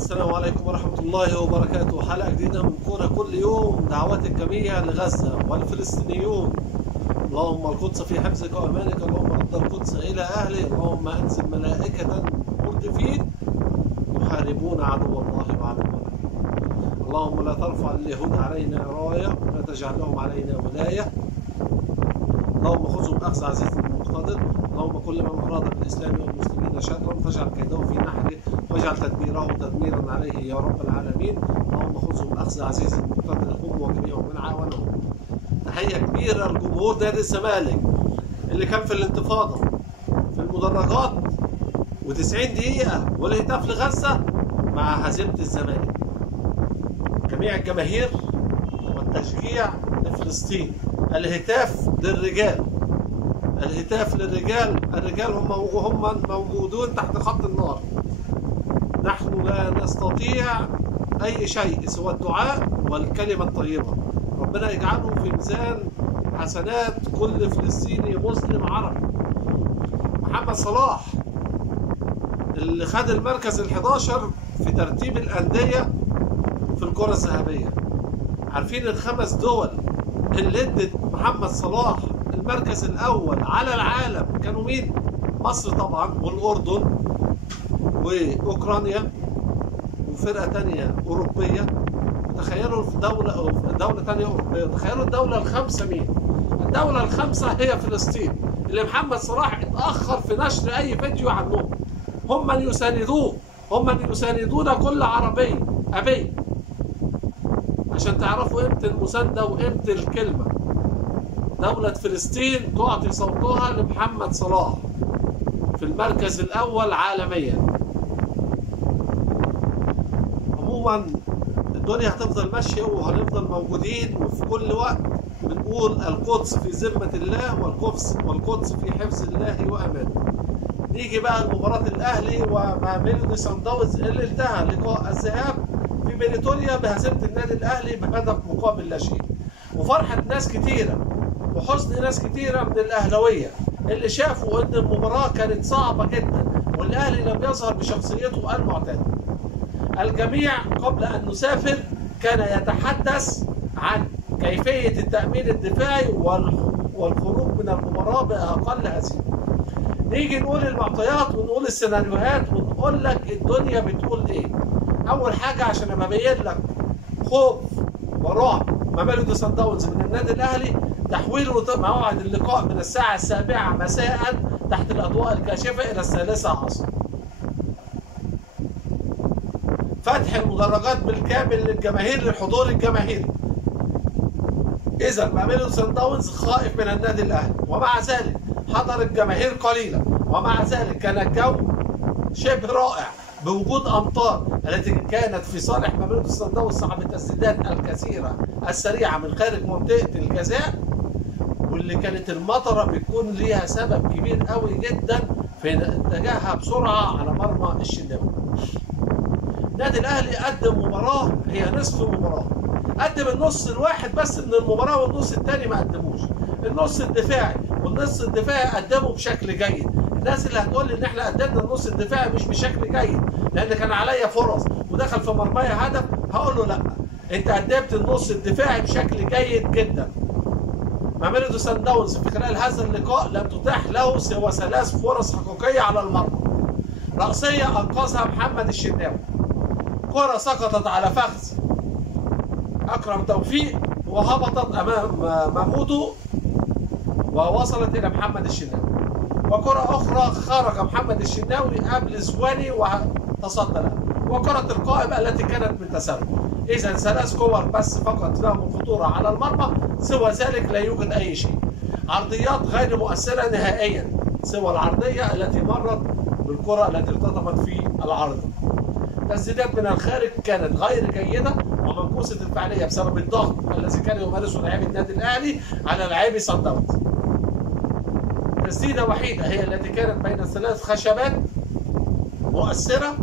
السلام عليكم ورحمة الله وبركاته. حلقة جديدة من كورة كل يوم. دعوات الجميع لغزة والفلسطينيون. اللهم القدس في حفظك وأمانك، اللهم رد القدس إلى أهله، اللهم أنزل ملائكة مردفين يحاربون عدو الله وعدونا. اللهم لا ترفع اليهود علينا راية ولا تجعل لهم علينا ولاية. اللهم خذهم أخذ عزيز مقتدر. اللهم كل من أراد بالإسلام والمسلمين شرا فاجعل كيده في نحره واجعل تدبيره تدميرا عليه يا رب العالمين. اللهم خذهم أخذ عزيز مقتدر هم وجميع من عاونهم. تحية كبيرة لجمهور نادي الزمالك اللي كان في الانتفاضة في المدرجات و90 دقيقة والهتاف لغزة مع هزيمة الزمالك. جميع الجماهير والتشجيع لفلسطين. الهتاف للرجال، الهتاف للرجال. الرجال هم موجودون تحت خط النار. نحن لا نستطيع أي شيء سوى الدعاء والكلمة الطيبة. ربنا يجعله في ميزان حسنات كل فلسطيني مسلم عربي. محمد صلاح اللي خد المركز ال11 في ترتيب الأندية في الكرة الذهبية. عارفين الخمس دول اللي ادت محمد صلاح المركز الأول على العالم كانوا مين؟ مصر طبعا، والأردن، وأوكرانيا، وفرقة تانية أوروبية. تخيلوا في دولة تانية أوروبية. تخيلوا الدولة الخامسة مين؟ الدولة الخامسة هي فلسطين، اللي محمد صلاح اتأخر في نشر أي فيديو عنهم. هم من يساندوه، هم من يساندون كل عربي أبي، عشان تعرفوا قيمة المساندة وقيمة الكلمة. دولة فلسطين تعطي صوتها لمحمد صلاح في المركز الأول عالميا. عموما الدنيا هتفضل ماشية وهنفضل موجودين، وفي كل وقت بنقول القدس في ذمة الله والقدس في حفظ الله وأمانه. نيجي بقى لمباراة الأهلي وميلودي صن داونز اللي انتهى لقاء الذهاب في بريتوريا بهزيمة النادي الأهلي بهدف مقابل لا شيء. وفرحة ناس كتيرة وحزن ناس كتيرة من الأهلاوية اللي شافوا إن المباراة كانت صعبة جدا والأهلي لم يظهر بشخصيته المعتادة. الجميع قبل أن نسافر كان يتحدث عن كيفية التأمين الدفاعي والخروج من المباراة بأقل هزيمة. نيجي نقول المعطيات ونقول السيناريوهات ونقول لك الدنيا بتقول إيه. أول حاجة عشان أبين لك خوف ورعب ما ميلودي صن داونز من النادي الأهلي، تحويل موعد اللقاء من الساعة 7 مساء تحت الأضواء الكاشفة إلى 13:00. فتح المدرجات بالكامل للجماهير للحضور الجماهيري. إذا ما ميلودي صن داونز خائف من النادي الأهلي، ومع ذلك حضر الجماهير قليلا، ومع ذلك كان الجو شبه رائع بوجود أمطار التي كانت في صالح ميلودي صن داونز صاحب التسديدات الكثيرة السريعة من خارج منطقة الجزاء، واللي كانت المطرة بتكون ليها سبب كبير قوي جدا في اتجاهها بسرعة على مرمى الشناوي. النادي الأهلي قدم مباراة هي نصف مباراة، قدم النص الواحد بس من المباراة والنص الثاني ما قدموش. النص الدفاعي والنص الدفاعي قدموا بشكل جيد. الناس اللي هتقول لي ان احنا قدمنا النص الدفاعي مش بشكل جيد لان كان عليا فرص ودخل في مرمايا هدف، هقول له لا، انت قدمت النص الدفاعي بشكل جيد جدا. ميلودي صن داونز في خلال هذا اللقاء لم تتاح له سوى 3 فرص حقيقية على المرمى. رأسية أنقذها محمد الشناوي، كرة سقطت على فخذ أكرم توفيق وهبطت أمام مامودو ووصلت إلى محمد الشناوي، وكرة أخرى خرج محمد الشناوي قبل زواني وتصدى لها، وكرة القائم التي كانت من تسلل. إذا 3 كور بس فقط لهم الخطورة على المرمى، سوى ذلك لا يوجد أي شيء. عرضيات غير مؤثرة نهائيا سوى العرضية التي مرت بالكرة التي ارتطمت في العارضة. تسديدات من الخارج كانت غير جيدة ومنكوسة الفعالية بسبب الضغط الذي كان يمارسه لاعبي النادي الأهلي على لاعبي صن داونز. تسديدة وحيدة هي التي كانت بين 3 خشبات مؤثرة،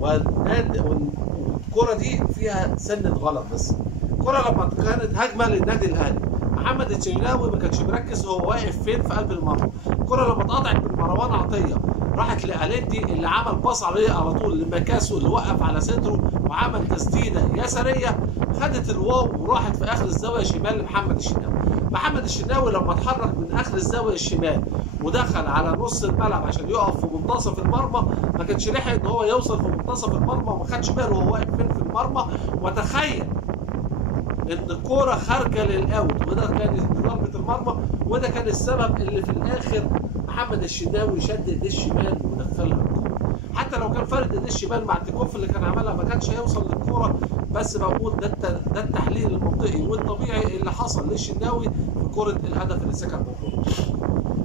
والكرة دي فيها سنة غلط. بس الكرة لما كانت هجمة للنادي الأهلي، محمد الشناوي ما كانش مركز هو واقف فين في قلب المرمى. الكرة لما اتقطعت من مروان عطية راحت لأليندي اللي عمل باص على طول لماكاسو اللي وقف على صدره وعمل تسديده يساريه، خدت الواو وراحت في اخر الزاويه الشمال لمحمد الشناوي. محمد الشناوي لما اتحرك من اخر الزاويه الشمال ودخل على نص الملعب عشان يقف في منتصف المرمى، ما كانش لحق ان هو يوصل في منتصف المرمى وما خدش باله هو واقف فين في المرمى، وتخيل ان الكوره خارجه للاوت، وده كان ضربه المرمى، وده كان السبب اللي في الاخر محمد الشناوي شد ايديه الشمال ودخلها الكوره. حتى لو كان فارد ايديه الشمال مع التكوف اللي كان عملها ما كانش هيوصل للكوره، بس بقول ده التحليل المنطقي والطبيعي اللي حصل للشناوي في كوره الهدف اللي سكن بالكوره.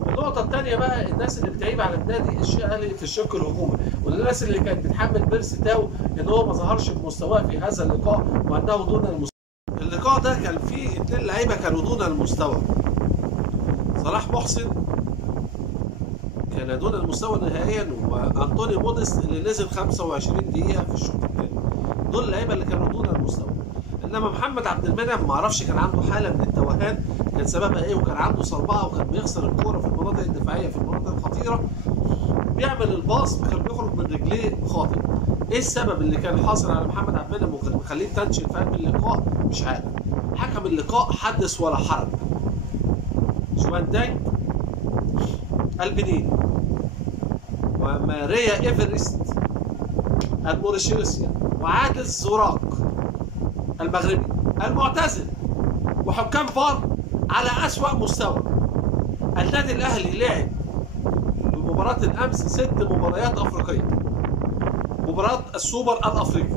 النقطة الثانية بقى الناس اللي بتعيب على النادي الأهلي في الشق الهجومي، والناس اللي كانت بتحمل بيرسي تاو ان هو ما ظهرش بمستواه في هذا اللقاء وانه دون المستوى. اللقاء ده كان فيه 2 لعيبه كانوا دون المستوى. صلاح محسن كان دون المستوى نهائيا، وانطوني موديست اللي نزل 25 دقيقه في الشوط الثاني. دول اللعيبه اللي كانوا دون المستوى. انما محمد عبد المنعم ما اعرفش كان عنده حاله من التوهان كان سببها ايه، وكان عنده صربعه وكان بيخسر الكوره في المناطق الدفاعيه في المناطق الخطيره، بيعمل الباص كان بيخرج من رجليه خاطئ. ايه السبب اللي كان حاصل على محمد عبد المنعم وكان مخليه تنشن في قلب اللقاء؟ مش عارف. حكم اللقاء حدث ولا حرج. شواندانج البنين وماريا ايفرست الموريشيوسيا وعادل زوراك المغربي المعتزل وحكام فار على أسوأ مستوى. النادي الأهلي لعب بمباراة الأمس 6 مباريات أفريقية. مباراة السوبر الأفريقي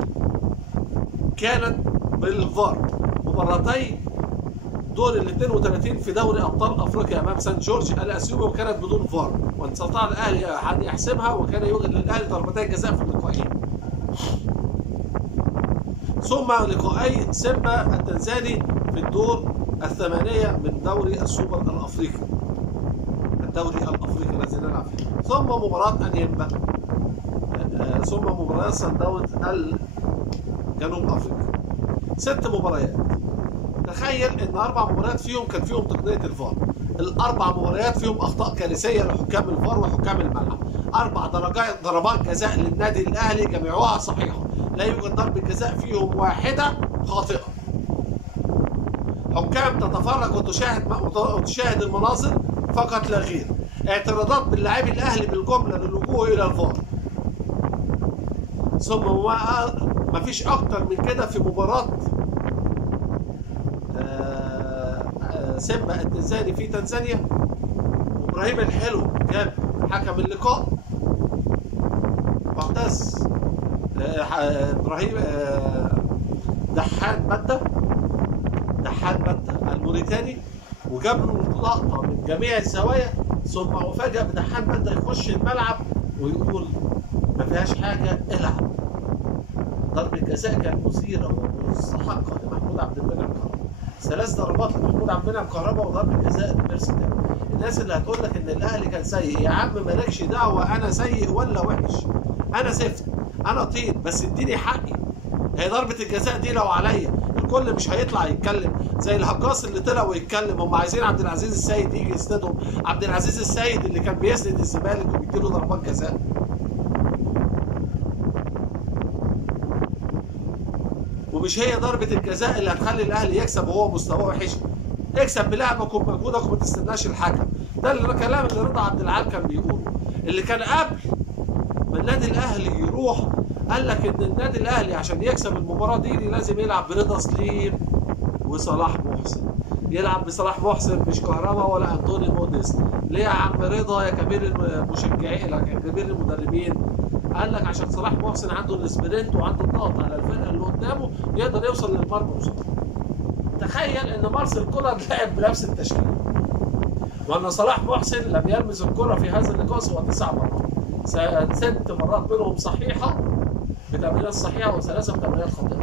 كانت بالفار، مباراتي دور ال 32 في دوري أبطال أفريقيا أمام سان جورج الأثيوبي وكانت بدون فار، واستطاع الأهلي أن يحسمها، وكان يوجد للأهلي ضربتي جزاء في اللقاءين. ثم لقاءي سيمبا التنزاني في الدور الثمانية من دوري السوبر الأفريقي، الدوري الأفريقي الذي نلعب فيه، ثم مباراة أنيمبا، ثم مباراة سان داونز الجنوب أفريقيا. 6 مباريات. تخيل إن 4 مباريات فيهم كان فيهم تقنية الفار. ال4 مباريات فيهم أخطاء كارثية لحكام الفار وحكام الملعب. 4 ضربات جزاء للنادي الأهلي جميعها صحيحة، لا يوجد ضربة جزاء فيهم واحدة خاطئة. حكام تتفرج وتشاهد المناظر فقط لا غير. اعتراضات من لاعبي الاهلي بالجمله للجوء الى الفار. ثم ما فيش اكتر من كده في مباراه سيمبا التنزاني في تنزانيا. ابراهيم الحلو جاب حكم اللقاء، معتز ابراهيم دحان مادة الموريتاني، وجاب له لقطه من جميع الزوايا، ثم وفاجأ بدحان مادة يخش الملعب ويقول ما فيهاش حاجه العب. ضربه جزاء كانت مثيره ومستحقه لمحمود عبد المنعم كهربا. 3 ضربات لمحمود عبد المنعم كهربا وضربه جزاء لبيرسي تاو. الناس اللي هتقول لك ان الاهلي كان سيء، يا عم مالكش دعوه انا سيء ولا وحش، انا زفت، انا طين، بس اديني حقي. هي ضربه الجزاء دي لو عليا الكل مش هيطلع يتكلم زي الهجاص اللي طلع ويتكلم. هم عايزين عبد العزيز السيد يجي يسندهم، عبد العزيز السيد اللي كان بيسند الزمالك وبيديله ضربات جزاء. ومش هي ضربه الجزاء اللي هتخلي الاهلي يكسب وهو مستواه وحش. اكسب بلعبك وبمجهودك وما تستناش الحكم. ده الكلام اللي رضا عبد العال كان بيقوله، اللي كان قبل ما النادي الاهلي يروح قال لك ان النادي الاهلي عشان يكسب المباراه دي لازم يلعب برضا سليم وصلاح محسن. يلعب بصلاح محسن مش كهربا ولا انطوني موديست. ليه يا عم رضا يا كبير المشجعين يا كبير المدربين؟ قال لك عشان صلاح محسن عنده الاسبرنت وعنده الضغط على الفرقه اللي قدامه يقدر يوصل للمرمى بسرعه. تخيل ان مارسيل كولر لعب بنفس التشكيل، وان صلاح محسن لم يلمس الكره في هذا اللقاء سوى 9 مرات، 6 مرات منهم صحيحه بتمريرات صحيحه و3 بتمريرات خاطئه.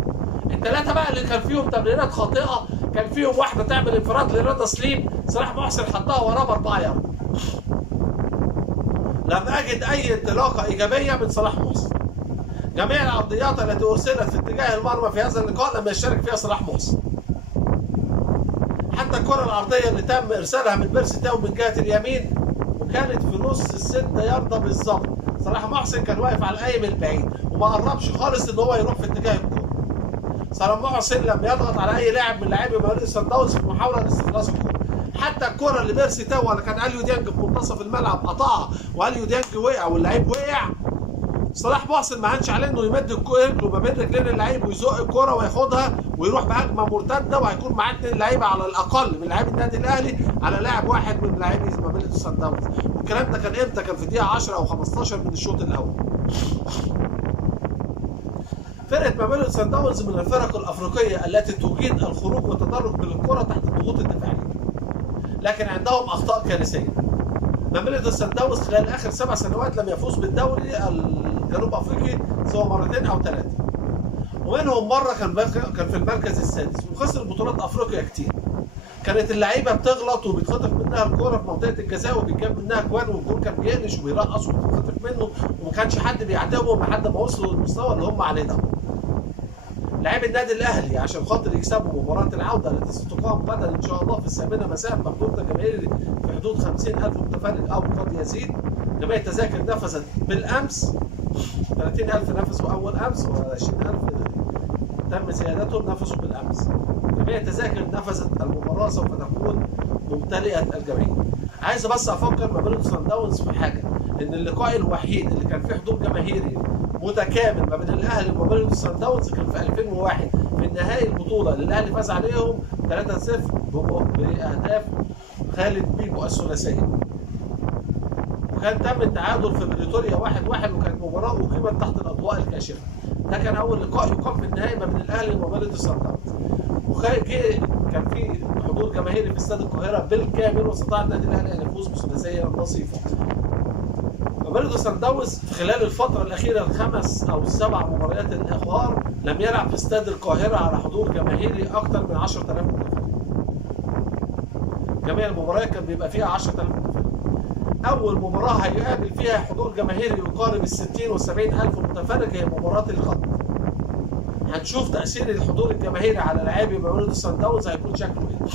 ال3 بقى اللي كان فيهم تمريرات خاطئه كان فيهم واحده تعمل انفراد لرضا سليم، صلاح محسن حطها وراه ب4 يارد. لم اجد اي انطلاقه ايجابيه من صلاح محسن. جميع العرضيات التي ارسلت في اتجاه المرمى في هذا اللقاء لم يشارك فيها صلاح محسن. حتى الكره العرضيه اللي تم ارسالها من بيرسي تاو من جهه اليمين وكانت في نص ال6 يارده بالظبط، صلاح محسن كان واقف على القايم البعيد وما قربش خالص ان هو يروح في اتجاه الكوره. صلاح محسن لم يضغط على اي لاعب من لاعبي مدينه صن داونز في محاوله لاستخلاص الكوره. حتى الكوره اللي بيرسي تاو اللي كان اليو ديانج في منتصف الملعب قطعها واليو ديانج وقع واللعيب وقع، صلاح محسن ما هانش عليه انه يمد رجله ما بين رجلين اللعيب ويزق الكوره وياخدها ويروح بهجمه مرتده وهيكون معاه 2 لعيبه على الاقل من لاعبي النادي الاهلي على لاعب واحد من لاعبي مدينه صن داونز. والكلام ده كان امتى؟ كان في دقيقه 10 او 15 من الشوط الاول. فرقه ميلودي صن داونز من الفرق الافريقيه التي تجيد الخروج والتدرج بالكره تحت الضغوط الدفاعيه، لكن عندهم اخطاء كارثيه. ميلودي صن داونز خلال اخر 7 سنوات لم يفوز بالدوري الجنوب افريقي سوى مرتين او 3، ومنهم مره كان في المركز السادس، وخسر بطولات افريقيا كتير. كانت اللعيبه بتغلط وبيتخطف منها الكوره في منطقه الجزاء وبيتجاب منها اجوان، والجول كان بيقلش وبيرقص وبيتخطف منه وما كانش حد بيعاتبهم لحد ما وصلوا للمستوى اللي هم عليه ده. لاعبي النادي الاهلي عشان خاطر يكسبوا مباراه العوده التي ستقام غدا ان شاء الله في 8 مساء بحضور جماهيري في حدود 50,000 متفرج او قد يزيد. جميع التذاكر نفذت بالامس، 30,000 نفذوا اول امس و20,000 تم زيادتهم نفذوا بالامس. جميع التذاكر نفذت، المباراه سوف تكون ممتلئه الجماهير. عايز بس افكر ميلودي صن داونز في حاجه، ان اللقاء الوحيد اللي كان فيه حضور جماهيري متكامل ما بين الاهلي وميلودي صن داونز كان في 2001 في النهائي البطوله اللي الاهلي فاز عليهم 3-0 باهداف خالد بيبو الثلاثيه. وكان تم التعادل في بريتوريا 1-1 وكانت مباراه اقيمت تحت الاضواء الكاشفه. ده كان اول لقاء يقام في النهائي ما بين الاهلي وميلودي صن داونز. كان في حضور جماهيري في استاد القاهره بالكامل، واستطاع النادي الاهلي ان يفوز بثلاثيه نصيفه. ميلودي صن داونز في خلال الفتره الاخيره ال5 أو 7 مباريات الاخوار لم يلعب في استاد القاهره على حضور جماهيري اكثر من 10,000 متفرج. جميع المباريات كان بيبقى فيها 10,000 متفرج. اول مباراه هيقابل فيها حضور جماهيري يقارب ال60 و70,000 متفرج هي مباراه الخط. هنشوف تاثير الحضور الجماهيري على لاعبي ميلودي صن داونز هيكون شكله ايه.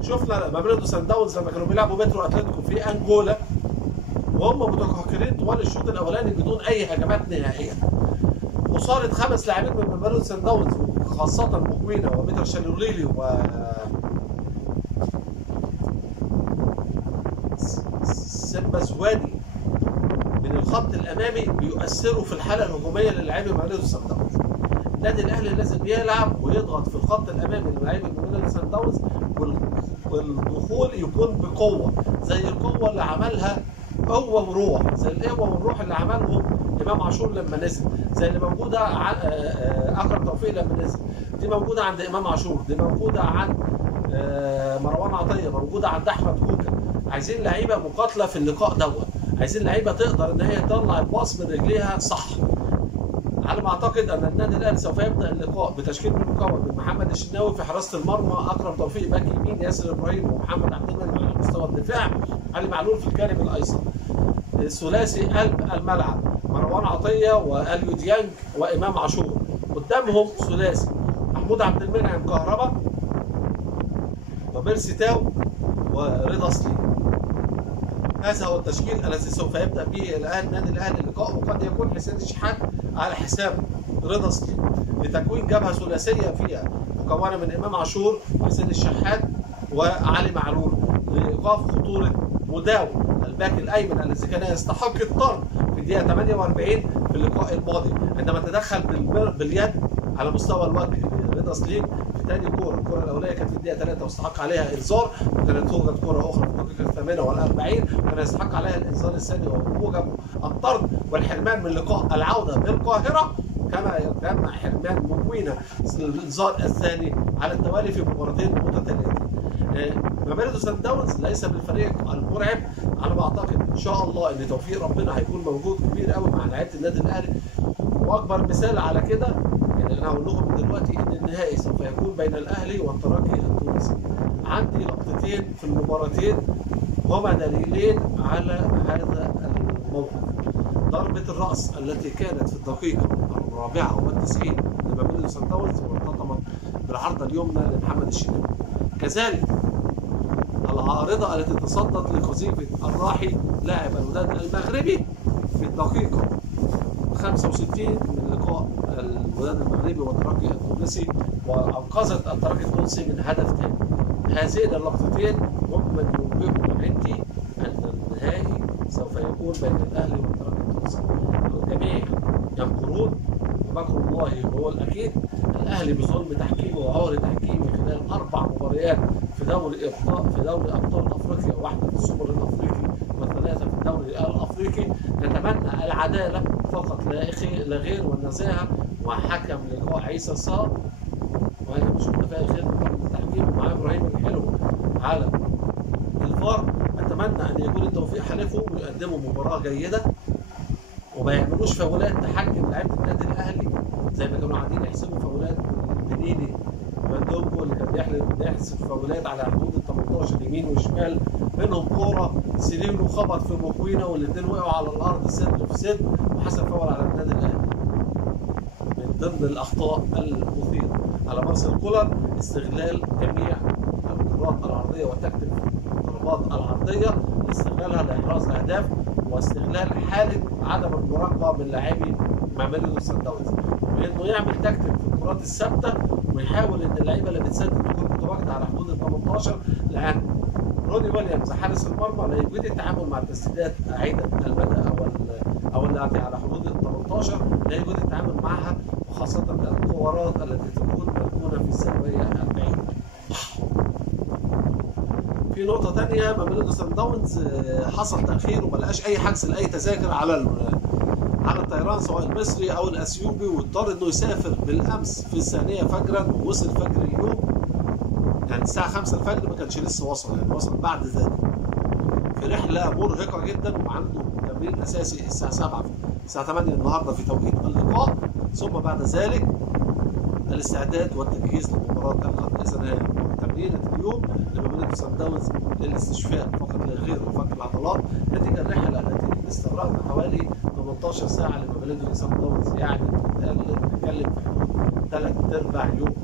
شفنا ميلودي صن داونز لما كانوا بيلعبوا بيترو اتلتيكو في انجولا وهم متقهقرين طوال الشوط الاولاني بدون اي هجمات نهائيه. خساره 5 لاعبين من ميلودي صن داونز خاصه مكوينه وبيتر شالوليلي و سيمبا زوادي من الخط الامامي بيؤثروا في الحاله الهجوميه للاعبي ميلودي صن داونز. النادي الاهلي لازم يلعب ويضغط في الخط الامامي للاعبي ميلودي صن داونز، والدخول يكون بقوه زي القوه اللي عملها قوه وروح، زي القوه والروح اللي عملهم امام عاشور لما نزل، زي اللي موجوده اكرم توفيق لما نزل. دي موجوده عند امام عاشور، دي موجوده عند مروان عطيه، موجوده عند احمد كوكا. عايزين لعيبه مقاتله في اللقاء دوت، عايزين لعيبه تقدر ان هي تطلع الباص من رجليها صح. على ما اعتقد ان النادي الاهلي سوف يبدا اللقاء بتشكيل مكون من محمد الشناوي في حراسه المرمى، اكرم توفيق باك يمين، ياسر ابراهيم ومحمد عبد المنعم على مستوى الدفاع، علي معلول في الجانب الايسر. ثلاثي قلب الملعب مروان عطيه واليو ديانج وامام عاشور. قدامهم ثلاثي محمود عبد المنعم كهربا وبيرسي تاو ورضا سليم. هذا هو التشكيل الذي سوف يبدا به النادي الاهلي اللقاء، وقد يكون حسين الشحات على حساب رضا سليم لتكوين جبهه ثلاثيه فيها مكونه من امام عاشور وحسين الشحات وعلي معلول لايقاف خطوره مداو الباك الايمن الذي كان يستحق الطرد في الدقيقه 48 في اللقاء الماضي عندما تدخل باليد على مستوى الوجه رضا سليم في ثاني كوره. الكوره الاوليه كانت في الدقيقه 3 واستحق عليها انذار، وكانت توجد كوره اخرى في الدقيقه 48 وكان يستحق عليها الانذار الثاني وموجب الطرد والحرمان من لقاء العوده بالقاهره، كما تم حرمان مكوينه الانذار الثاني على التوالي في مباراتين متتاليتين. ميلودي صن داونز ليس بالفريق المرعب. على ما اعتقد ان شاء الله ان توفيق ربنا هيكون موجود كبير قوي مع لعيبه النادي الاهلي. واكبر مثال على كده يعني انا هقول لكم دلوقتي ان النهائي سوف يكون بين الاهلي والترجي التونسي. عندي لقطتين في المباراتين هما دليلين على هذا الموقف. ضربه الراس التي كانت في الدقيقه 94 لميلودي صن داونز وارتطمت بالعرضه اليمنى لمحمد الشناوي. كذلك العارضه التي تصدت لقذيفه الراحي لاعب الوداد المغربي في دقيقة 65 من لقاء الوداد المغربي والترجي التونسي، وأنقذت الترجي التونسي من هدف ثاني. هذين اللقطتين ممن ينبئوا عندي أن النهائي سوف يكون بين الأهلي والترجي التونسي. الجميع يمكرون ومكر الله هو الأكيد. الأهلي بظلم تحكيمي وعور تحكيمي خلال 4 مباريات في دوري أبطال أفريقيا، واحدة في السوبر الأفريقي وثلاثة في الدوري الأفريقي. نتمنى العدالة فقط لا غير والنزاهة، وحكم لقاء عيسى صار وأنا مش متفائل خير من التحكيم مع إبراهيم الحلو على الفار. أتمنى أن يكون التوفيق حليفهم ويقدموا مباراة جيدة وما يعملوش فاولات تحكم لعيبه النادي الاهلي زي ما كانوا قاعدين يحسبوا فاولات بنيني مندوبكو اللي كان بيحسب فاولات على حدود ال 18 يمين وشمال، منهم كوره سيرينو خبط في موكوينا والاثنين وقعوا على الارض صدر في صدر وحسب فاول على النادي الاهلي. من ضمن الاخطاء المثيره على مارسيل كولر استغلال جميع الكرات العرضيه وتكتيك الضربات العرضيه لاستغلالها لاحراز اهداف، واستغلال حاله عدم المراقبه من لاعبي ميلودي صن داونز، بانه يعمل تكتيك في الكرات الثابته ويحاول ان اللعيبه اللي بتسدد تكون متواجده على حدود ال 18، لان روني ويليامز حارس المرمى لا يجيد التعامل مع التسديدات بعيده المدى او التي على حدود ال 18، لا يجيد التعامل معها، وخاصه الكورات التي تكون مركونه في الزاويه البعيده. في نقطة تانية، ميلودي صن داونز حصل تأخير وما لقاش أي حجز لأي تذاكر على الطيران سواء المصري أو الأثيوبي، واضطر إنه يسافر بالأمس في الثانية فجرا ووصل فجر اليوم، يعني الساعة 5 الفجر ما كانش لسه وصل، يعني وصل بعد ذلك في رحلة مرهقة جدا، وعنده تمرين أساسي الساعة 7 الساعة 8 النهاردة في توقيت اللقاء، ثم بعد ذلك الاستعداد والتجهيز لمباراة الغد. إذا هي تمرينة اليوم لميلودي صن داونز للاستشفاء فقط لا غير وفك العضلات، نتيجة الرحلة التي استغرقت حوالي 18 ساعة لميلودي صن داونز، يعني بنتكلم في حدود 3/4 يوم.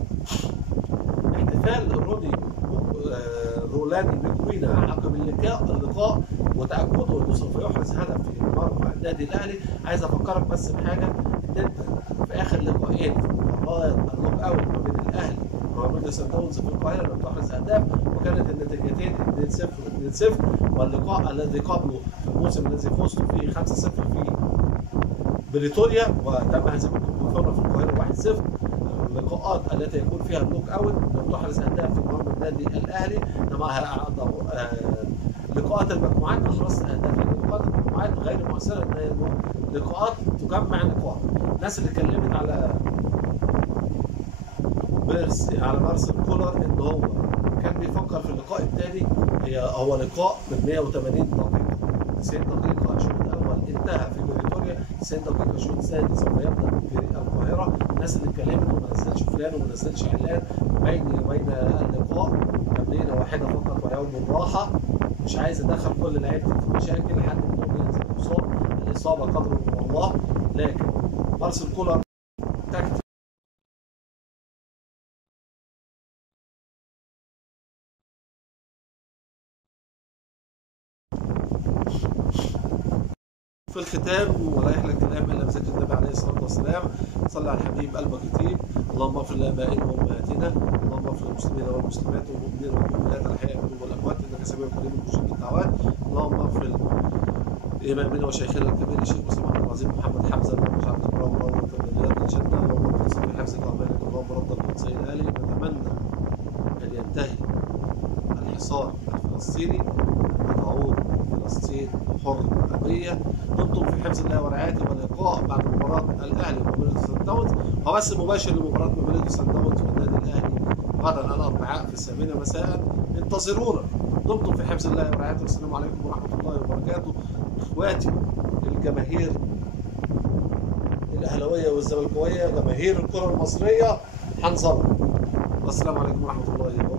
احتفال رولاني ميكوينا عقب اللقاء وتأكده انه سوف يحرز هدف في مرمى النادي الاهلي. عايز افكرك بس بحاجة، ان انت في اخر لقاءين في مباراة النوك اوت ما بين الاهلي وميلودي صن داونز في القاهرة لم تحرز اهداف، وكانت النتيجتين 2-0 و2-0، واللقاء الذي قبله في الموسم الذي فزتوا فيه 5-0 في بريتوريا وتم هزيمتكم في القاهرة 1-0. اللقاءات التي يكون فيها النوك اوت لم تحرز اهداف في مرمى النادي الاهلي، انما لقاءات المجموعات احرزت اهداف، لان لقاءات المجموعات غير مؤثره، ان لقاءات تجمع نقاط. الناس اللي اتكلمت على مارسيل كولر ان هو كان بيفكر في اللقاء الثاني، هو لقاء من 180 دقيقه، 90 دقيقه الشوط الاول انتهى في بريتوريا، 90 دقيقه الشوط الثاني سوف يبدا في القاهره. الناس اللي اتكلمت وما نزلش فلان وما نزلش علان، بيني وبين اللقاء تمرينه واحده فقط ويوم الراحه. مش عايز ادخل كل لعيبتي في مشاكل، حد منهم ينزل يصاب، الاصابه قدر من الله، لكن مارسيل كولر تكتيك في الختام ولا يحلى الكلام الا بذكر النبي عليه الصلاه والسلام. صلى على الحبيب قلبك يطيب. اللهم اغفر لابائنا وامهاتنا، اللهم اغفر للمسلمين والمسلمات والمؤمنين والمؤمنات الاحياء منهم والاموات انك سميع قريب مجيب الدعوات. اللهم اغفر لامامنا وشيخنا الكبير الشيخ مسلم عبد العظيم محمد حمزه، اللهم اجعل قبره روضه من رياض الجنه، اللهم اغفر في حفظك وامانك، اللهم رد القدس الى اهله. نتمنى ان ينتهي الحصار الفلسطيني وتعود فلسطين حرة أبية. دمتم في حفظ الله ورعايته، واللقاء بعد مباراة الأهلي وميلودي صن داونز وبث مباشر لمباراة ميلودي صن داونز والنادي الأهلي غدا الأربعاء في 8 مساء. انتظرونا. دمتم في حفظ الله ورعايته، والسلام عليكم ورحمة الله وبركاته. إخواتي الجماهير الأهلاوية والزملكاوية، جماهير الكرة المصرية، حنظلة. والسلام عليكم ورحمة الله وبركاته.